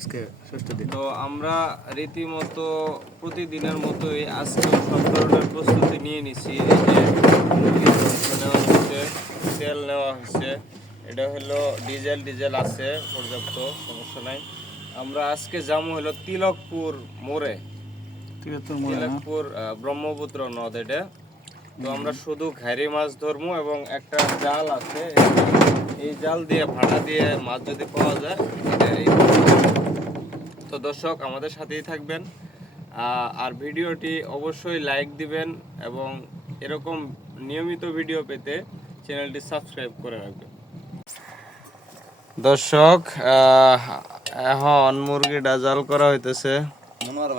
আজকে ষষ্ঠ দিন। তো আমরা রীতিমতো প্রতিদিনের মতোই আজকে সব ধরনের প্রস্তুতি নিয়ে নিছি। এই যে মুরগির মাংস নেওয়া হচ্ছে, তেল নেওয়া হচ্ছে, এটা হলো ডিজেল আছে পর্যাপ্ত, সমস্যা নাই। আমরা আজকে যাবো হলো তিলকপুর মোড়ে, তিলকপুর ব্রহ্মপুত্র নদ এটা। তো আমরা শুধু ঘাইরি মাছ ধরবো এবং একটা জাল আছে, এই জাল দিয়ে ভাড়া দিয়ে মাছ যদি পাওয়া যায় এটাই। তো দর্শক আমাদের সাথেই থাকবেন, আর ভিডিওটি অবশ্যই লাইক দিবেন এবং এরকম নিয়মিত ভিডিও পেতে চ্যানেলটি সাবস্ক্রাইব করে রাখবেন। দর্শক এখন মুরগিটা জাল করা হইতেছে, মনোয়ার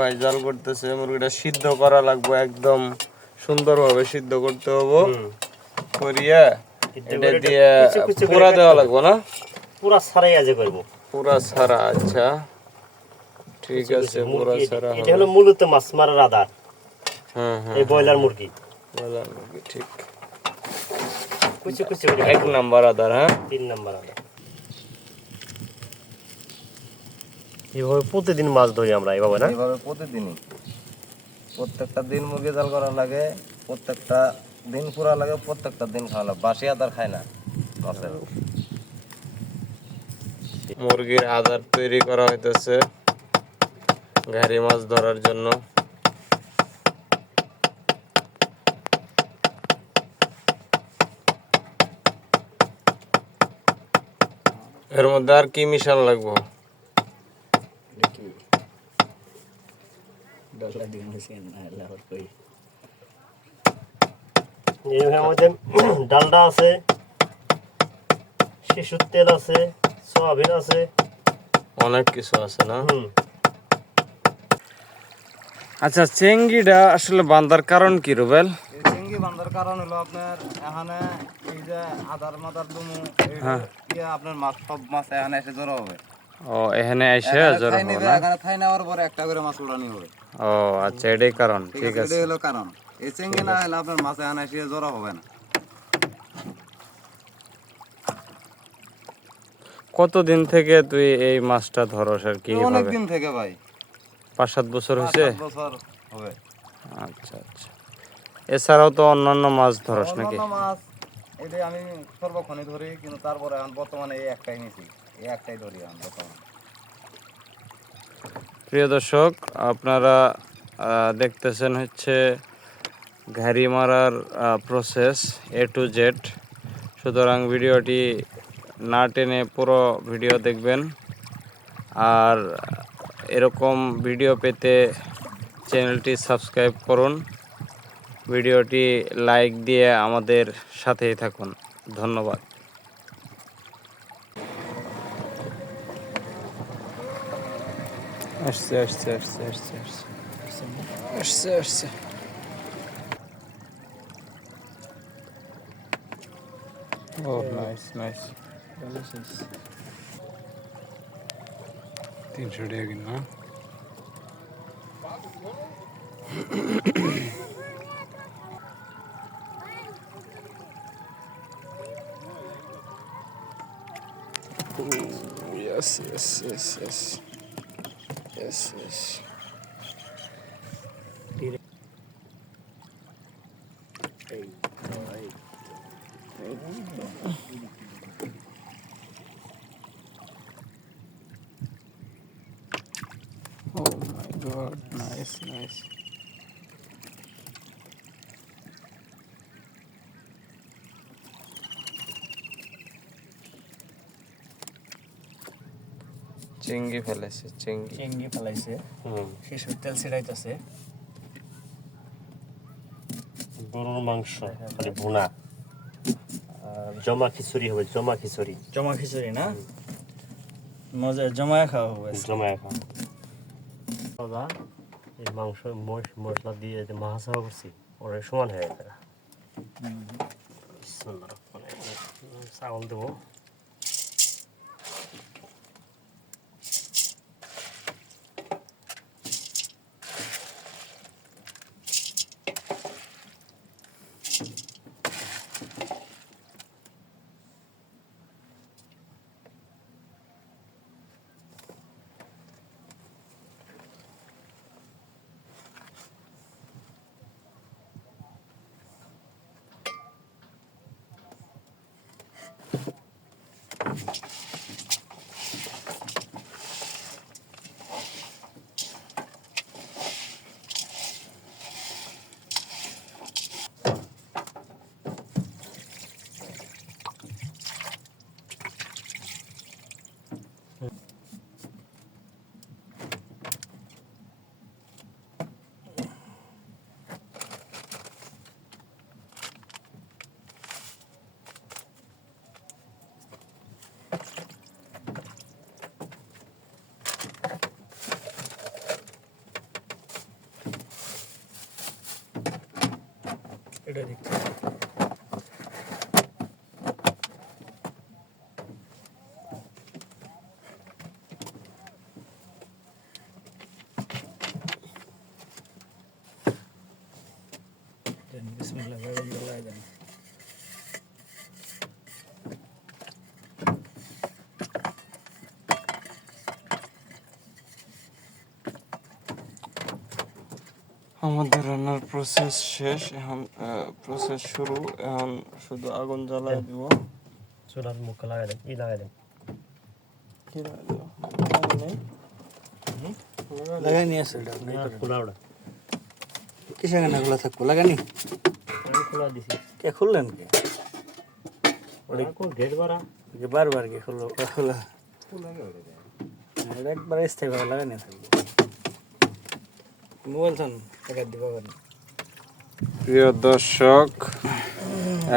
ভাই জাল করতেছে। মুরগিটা সিদ্ধ করা লাগবে, একদম সুন্দরভাবে সিদ্ধ করতে হবে। করিয়া এটা দিয়ে পুরা দেওয়া লাগবে না, পুরা ছাড়াই আজ করব, পুরা ছাড়া। আচ্ছা ঠিক আছে, পুরা ছাড়া। এটা হলো মূলত মাছ মারার আদার। হ্যাঁ হ্যাঁ, এই ব্রয়লার মুরগি, ব্রয়লার মুরগি ঠিক। কুচি কুচি এক নাম্বার আদার। হ্যাঁ, 3 নাম্বার আদার। এইভাবে প্রতিদিন মাছ ধরি আমরা, এইভাবে না? এইভাবে প্রতিদিনই, প্রত্যেকটা দিন মুরগি জাল করা লাগে, প্রত্যেকটা দিন পুরা লাগে, প্রত্যেকটা দিন খাওয়া লাগে। বাসি আদার খায় না মাছের। মুরগির আদার তৈরি করা হইতেছে ঘাড়ি মাছ ধরার জন্য। এর মধ্যে আর কি মিশান লাগবো? এইভাবে আমাদের ডালডা আছে, শিশুর তেল আছে, সয়াবিন আছে, অনেক কিছু আছে না? আচ্ছা, চেঙ্গিটা আসলে বান্ধার কারণ কি রুবেল? এই চিংড়ি বান্ধার কারণ হলো আপনার এখানে এই যে আদার মাদার দুমু আপনার মাছ, সব মাছ এখানে এসে জড়ো হবে। ও, এখানে এসে জড়ো হবে না? এখানে খাই নেওয়ার পরে একটা করে মাছ উড়ানি হবে। ও আচ্ছা, এটাই কারণ। ঠিক আছে, এটাই হলো কারণ। এই চিংড়ি না হলে আপনার মাছ এখানে এসে জড়ো হবে না। কতদিন থেকে তুই এই মাছটা ধরস আর কি? অনেক দিন থেকে ভাই, 5-7 বছর হয়েছে। 5-7 বছর হবে। আচ্ছা আচ্ছা, এছাড়াও তো অন্যান্য মাছ ধরস নাকি? অন্যান্য মাছ এটাই আমি সর্বক্ষণই ধরি, কিন্তু তারপরে এখন বর্তমানে এই একটাই নিছি, এই একটাই ধরি এখন বর্তমানে। প্রিয় দর্শক, আপনারা দেখতেছেন হচ্ছে ঘাড়ি মারার প্রসেস A to Z। সুতরাং ভিডিওটি না টেনে পুরো ভিডিও দেখবেন, আর এরকম ভিডিও পেতে চ্যানেলটি সাবস্ক্রাইব করুন, ভিডিওটি লাইক দিয়ে আমাদের সাথেই থাকুন। ধন্যবাদ। আসছে আসছে আসছে আসছে আসছে আসছে আসছে। ও নাইস নাইস। 300 টাকা কিনা না? Yes, yes, yes, yes. Yes, yes. Oh my God, nice, nice. চিংড়ি ফেলেছে, চিংড়ি ফেলাইছে, শিশুর তেল ছিটাইতেছে। গরুর মাংস খালি ভুনা, জমা খিচুড়ি হবে, জমা খিচুড়ি। জমা খিচুড়ি না, মজা জমায় খাওয়া হবে। জমায় খাওয়া দাদা, এই মাংস মশলা দিয়ে যে মাছ করছি ওরা সমান হয়ে যাবে। চাউল দেবো, এটা দেখছি বিসমিল্লাহ বেগুন জ্বালায় দেন আমাদের রান্নার প্রসেস শেষ, এখন প্রসেস শুরু। এখন শুধু আগুন জ্বালায় দিব। চুলার মুখ লাগাই দেন, লাগাই দেন। কি লাগাই দিব? লাগাই নেই? লাগাই নিয়ে আসে এটা আপনি খোলা ওটা, কিসে গানা খোলা থাকবো লাগানি আমি খোলা দিছি। কে খুললেন কে কোন গেট করা যে বারবার কে খুললো খোলা এটা একবার স্থায়ীভাবে লাগানি থাকবো মোবাইল ফোন টাকা দিব পারেন প্রিয় দর্শক,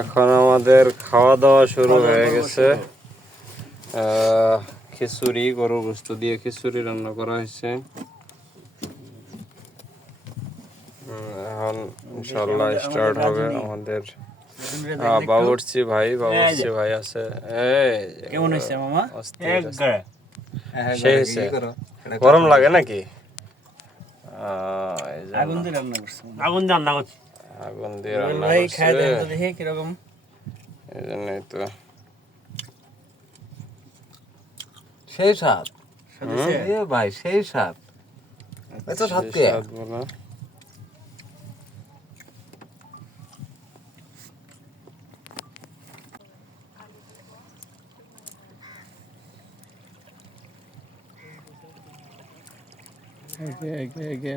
এখন আমাদের খাওয়া দাওয়া শুরু হয়ে গেছে। খিচুড়ি, গরুর গোশত দিয়ে খিচুড়ি রান্না করা হয়েছে। এখন ইনশাল্লাহ স্টার্ট হবে আমাদের বাবুর্চি ভাই আছে। কেমন হয়েছে মামা সেই হয়েছে। গরম লাগে নাকি? আগুন দিয়ে রান্না করছে আগুন দিয়ে রান্না করছি। আগুন দিয়ে রান্না ভাই খাই দেন তো করছে, দেখি কিরকম এই জন্যই তো। সেই স্বাদ সাথে এ ভাই, সেই স্বাদ। এত স্বাদ কে? স্বাদ বলা।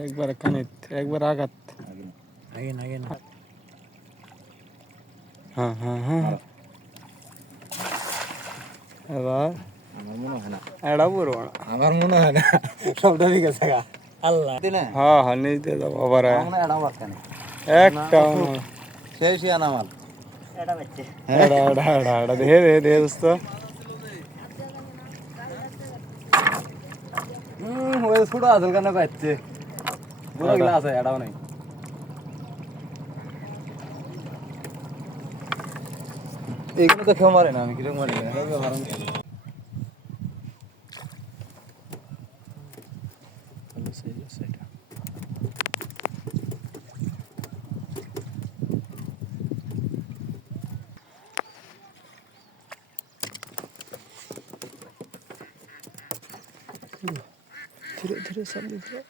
একবার কানিত, একবার আঘাত। আগে না হ্যাঁ হ্যাঁ হ্যাঁ। এবার আমার মনে হয় না, এটা পুরো আমার মনে হয় না, সবটা ঠিক আছে গা। আল্লাহ দিনে হ্যাঁ হ্যাঁ নিজ দিয়ে যাবো আবার। আমার মনে হয় এটা আমার কেন একটা সেই শিয়ান আমার। এটা দে দোস্ত। ওই ছোট আসল কেন পাচ্ছে, বড় গিলা আছে, এটাও নেই। এইগুলো তো কেউ মারে না, আমি কিরকম মারি না, এগুলো হারাম খেলে। ধীরে ধীরে সামনে ধীরে।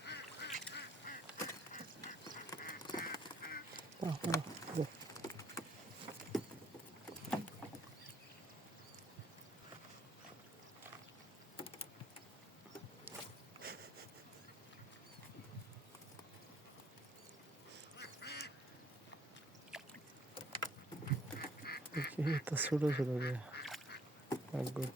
এটা ছোট ছোট গুড।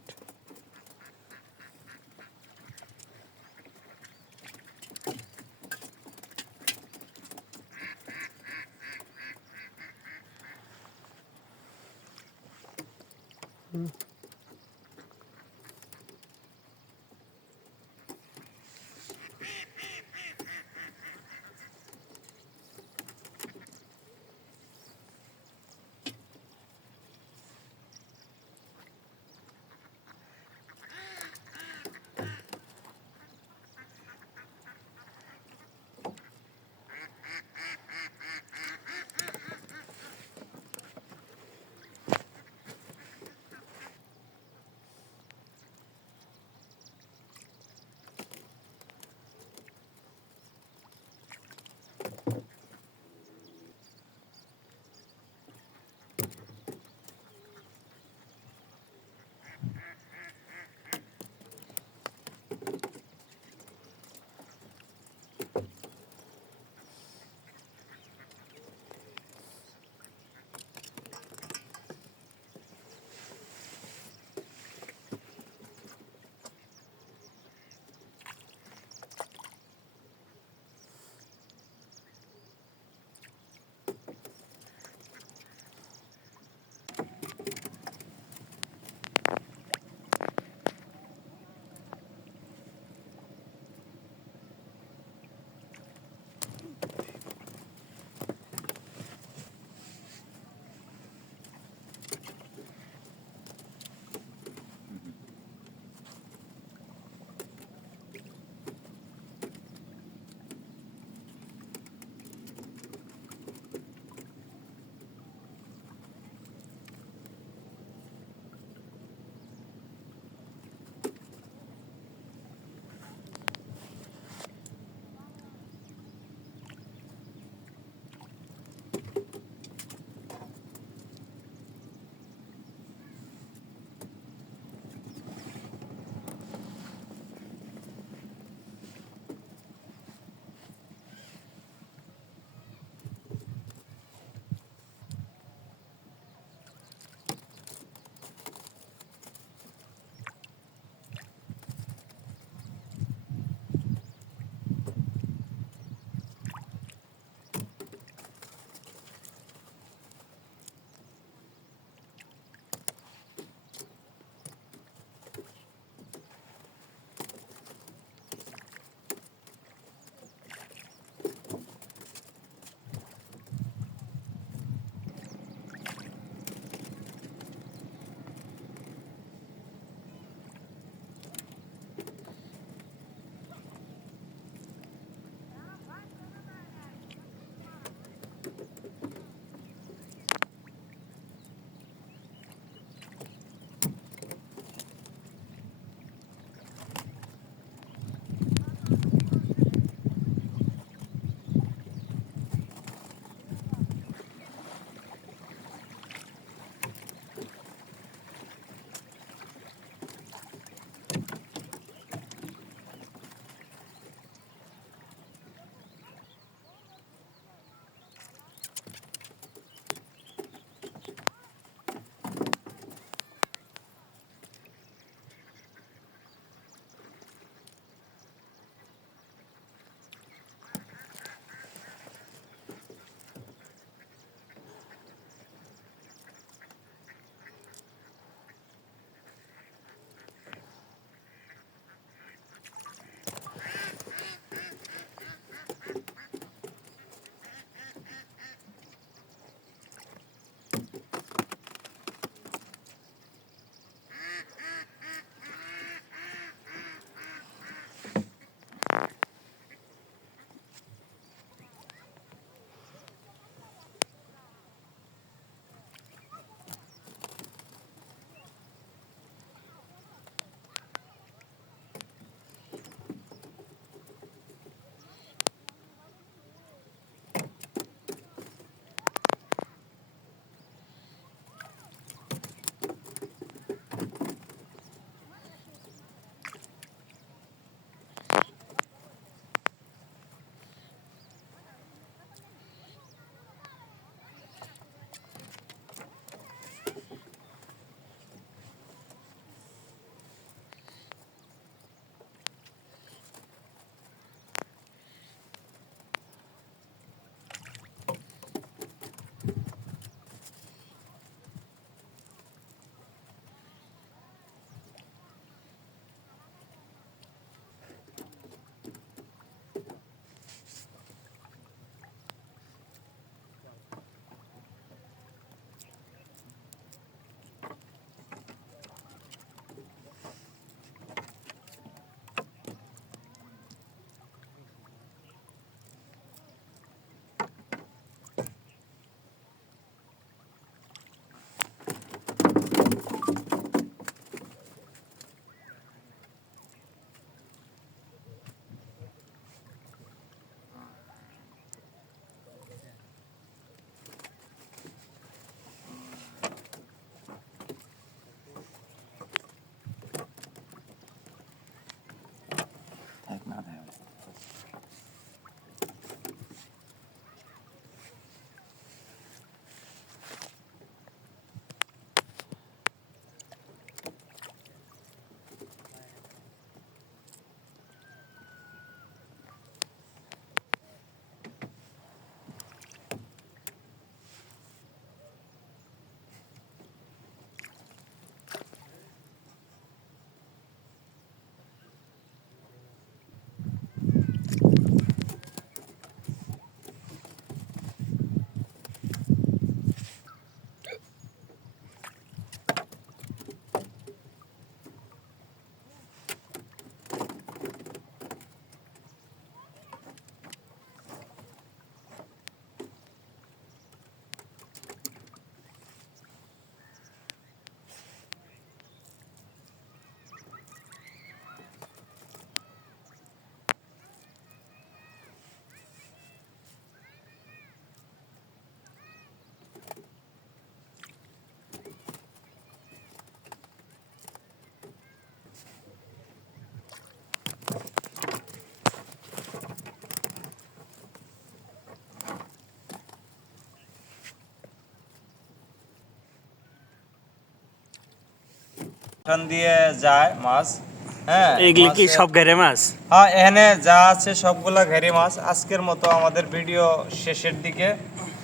টান দিয়ে যায় মাছ। হ্যাঁ, এগুলি কি মাছে- সব ঘেরে মাছ? হ্যাঁ, এখানে যা আছে সবগুলা ঘেরি মাছ। আজকের মতো আমাদের ভিডিও শেষের দিকে।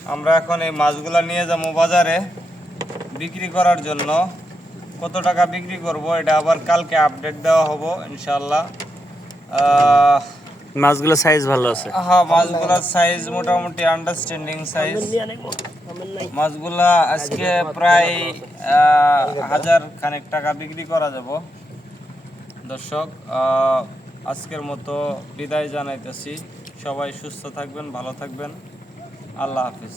আমরা এখন এই মাছগুলা নিয়ে যাবো বাজারে বিক্রি করার জন্য। কত টাকা বিক্রি করব এটা আবার কালকে আপডেট দেওয়া হবো ইনশাল্লাহ। মাছগুলো সাইজ ভালো আছে। হ্যাঁ, মাছগুলার সাইজ মোটামুটি আন্ডারস্ট্যান্ডিং সাইজ। মাছগুলা আজকে প্রায় 1000 খানেক টাকা বিক্রি করা যাব। দর্শক, আজকের মতো বিদায় জানাইতেছি। সবাই সুস্থ থাকবেন, ভালো থাকবেন। আল্লাহ হাফিজ।